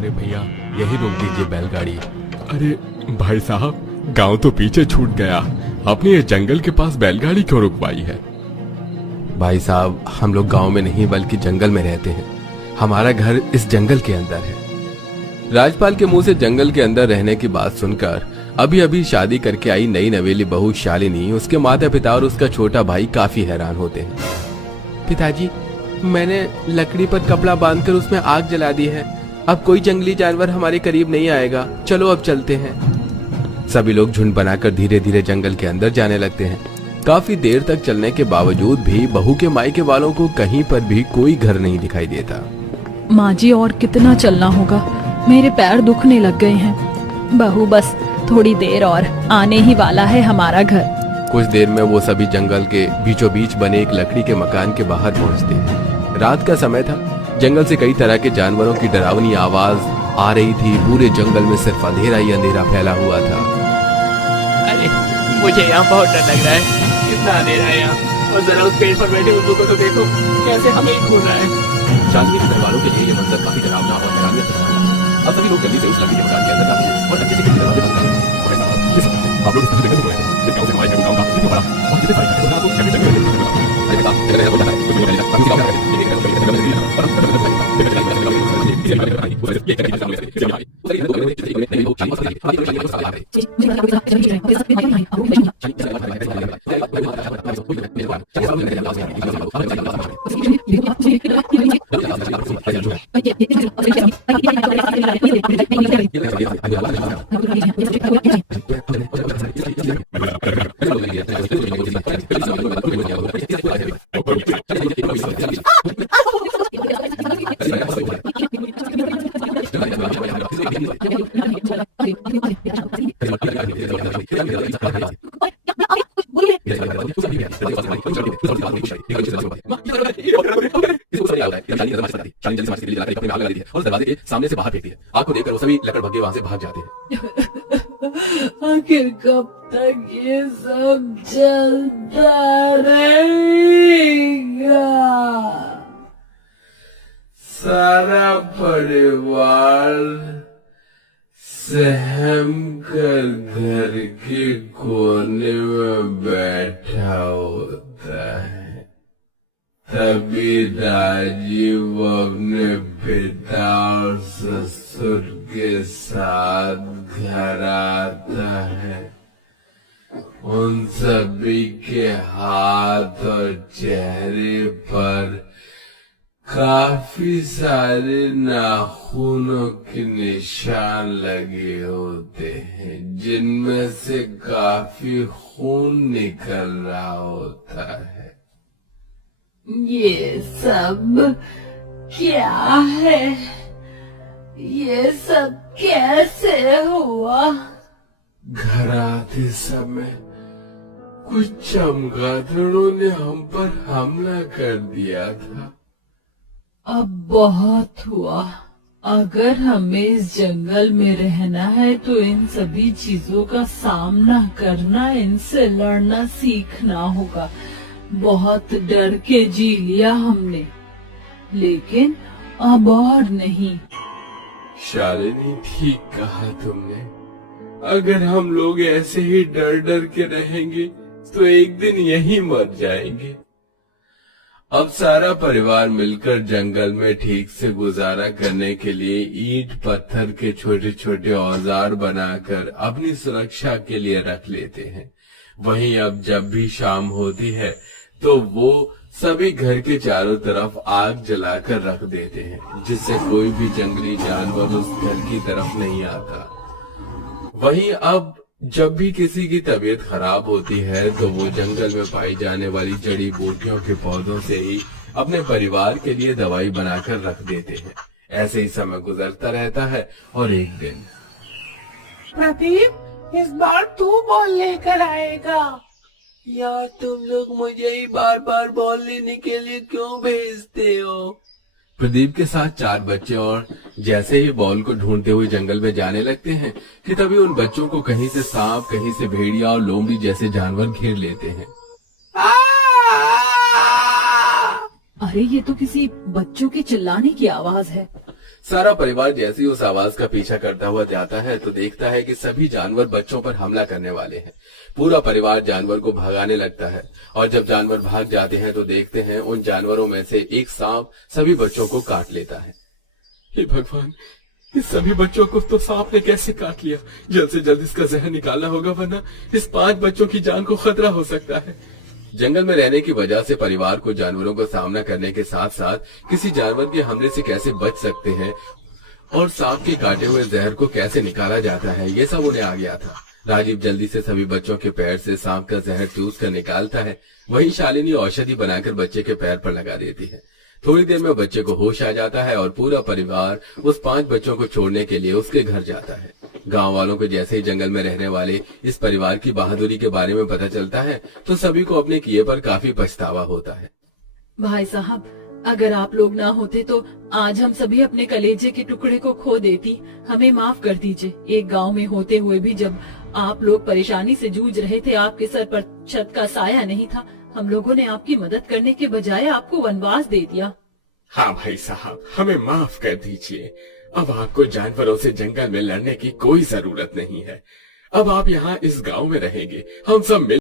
अरे भैया यही रोक दीजिए बैलगाड़ी। अरे भाई साहब, गांव तो पीछे छूट गया, आपने ये जंगल के पास बैलगाड़ी क्यों रुकवाई है? भाई साहब, हम लोग गांव में नहीं बल्कि जंगल में रहते हैं। हमारा घर इस जंगल के अंदर है। राजपाल के मुंह से जंगल के अंदर रहने की बात सुनकर अभी अभी शादी करके आई नई नवेली बहू शालिनी, उसके माता पिता और उसका छोटा भाई काफी हैरान होते हैं। पिताजी, मैंने लकड़ी पर कपड़ा बांधकर उसमें आग जला दी है। अब कोई जंगली जानवर हमारे करीब नहीं आएगा। चलो अब चलते हैं। सभी लोग झुंड बनाकर धीरे धीरे जंगल के अंदर जाने लगते हैं। काफी देर तक चलने के बावजूद भी बहू के मायके वालों को कहीं पर भी कोई घर नहीं दिखाई देता। माँ जी, और कितना चलना होगा? मेरे पैर दुखने लग गए हैं। बहू, बस थोड़ी देर और, आने ही वाला है हमारा घर। कुछ देर में वो सभी जंगल के बीचों बीच बने एक लकड़ी के मकान के बाहर पहुंचते हैं। रात का समय था। जंगल से कई तरह के जानवरों की डरावनी आवाज आ रही थी। पूरे जंगल में सिर्फ अंधेरा ही अंधेरा फैला हुआ था। अरे मुझे यहाँ बहुत डर लग रहा है। कितना अंधेरा है यहाँ, और जरा उस पेड़ पर बैठे उल्लू को तो देखो, कैसे हमें ही घूर रहा है। शालिनी के घर वालों के लिए ये मंजर काफी डरावना और हैरानियत भरा था। अब सभी लोग जल्दी से उस लकड़ी के मकान के अंदर जाते हैं और अच्छे से खिड़की दरवाजे बंद करते हैं। ये सब आप लोग इस जंगल में क्यों रहते हैं? इस गांव से हमारे गांव का कितना बड़ा और कितने सारे हैं, तो कैसे जंगल में रहते हैं? अरे बेटा, जंगल में होता है कुछ लोग नहीं जाते, बाकी गांव में रहते हैं। ये जंगल में नहीं जाते, पर जंगल में और दरवाजे के सामने से बाहर फेंकती है। आपको देखकर वो सभी लकड़ भगे वहां से भाग जाते हैं। आखिर कब तक ये सब चलता रहेगा? सारा परिवार सहम कर घर के कोने में बैठा होता है। तभी राजीव अपने पिता और ससुर के साथ घर आता है। उन सभी के हाथ और चेहरे पर काफी सारे नाखूनों के निशान लगे होते हैं, जिनमें से काफी खून निकल रहा होता है। ये सब क्या है? ये सब कैसे हुआ? घर आते समय कुछ चमगादड़ों ने हम पर हमला कर दिया था। अब बहुत हुआ। अगर हमें इस जंगल में रहना है तो इन सभी चीजों का सामना करना, इनसे लड़ना सीखना होगा। बहुत डर के जी लिया हमने, लेकिन अब और नहीं। शालिनी, ठीक कहा तुमने। अगर हम लोग ऐसे ही डर डर के रहेंगे तो एक दिन यहीं मर जाएंगे। अब सारा परिवार मिलकर जंगल में ठीक से गुजारा करने के लिए ईंट पत्थर के छोटे छोटे औजार बनाकर अपनी सुरक्षा के लिए रख लेते हैं। वहीं अब जब भी शाम होती है तो वो सभी घर के चारों तरफ आग जलाकर रख देते हैं, जिससे कोई भी जंगली जानवर उस घर की तरफ नहीं आता। वहीं अब जब भी किसी की तबीयत खराब होती है तो वो जंगल में पाई जाने वाली जड़ी बूटियों के पौधों से ही अपने परिवार के लिए दवाई बनाकर रख देते हैं। ऐसे ही समय गुजरता रहता है और एक दिन, प्रदीप, इस बार तू बॉल लेकर आएगा। यार, तुम लोग मुझे ही बार बार बॉल लेने के लिए क्यों भेजते हो? प्रदीप के साथ 4 बच्चे और जैसे ही बॉल को ढूंढते हुए जंगल में जाने लगते हैं कि तभी उन बच्चों को कहीं से सांप, कहीं से भेड़िया और लोमड़ी जैसे जानवर घेर लेते हैं। अरे, ये तो किसी बच्चों के चिल्लाने की आवाज है। सारा परिवार जैसे ही उस आवाज का पीछा करता हुआ जाता है तो देखता है कि सभी जानवर बच्चों पर हमला करने वाले हैं। पूरा परिवार जानवर को भगाने लगता है और जब जानवर भाग जाते हैं तो देखते हैं उन जानवरों में से एक सांप सभी बच्चों को काट लेता है। हे भगवान, इस सभी बच्चों को तो सांप ने कैसे काट लिया? जल्द से जल्द इसका जहर निकालना होगा, वरना इस 5 बच्चों की जान को खतरा हो सकता है। जंगल में रहने की वजह से परिवार को जानवरों का सामना करने के साथ साथ किसी जानवर के हमले से कैसे बच सकते हैं और सांप के काटे हुए जहर को कैसे निकाला जाता है, ये सब उन्हें आ गया था। राजीव जल्दी से सभी बच्चों के पैर से सांप का जहर चूस कर निकालता है। वहीं शालिनी औषधि बनाकर बच्चे के पैर पर लगा देती है। थोड़ी देर में बच्चे को होश आ जाता है और पूरा परिवार उस 5 बच्चों को छोड़ने के लिए उसके घर जाता है। गांव वालों को जैसे ही जंगल में रहने वाले इस परिवार की बहादुरी के बारे में पता चलता है तो सभी को अपने किए पर काफी पछतावा होता है। भाई साहब, अगर आप लोग ना होते तो आज हम सभी अपने कलेजे के टुकड़े को खो देती। हमें माफ कर दीजिए। एक गांव में होते हुए भी जब आप लोग परेशानी से जूझ रहे थे, आपके सर पर छत का साया नहीं था, हम लोगों ने आपकी मदद करने के बजाय आपको वनवास दे दिया। हाँ भाई साहब, हमें माफ कर दीजिए। अब आपको जानवरों से जंगल में लड़ने की कोई जरूरत नहीं है। अब आप यहाँ इस गांव में रहेंगे। हम सब मिल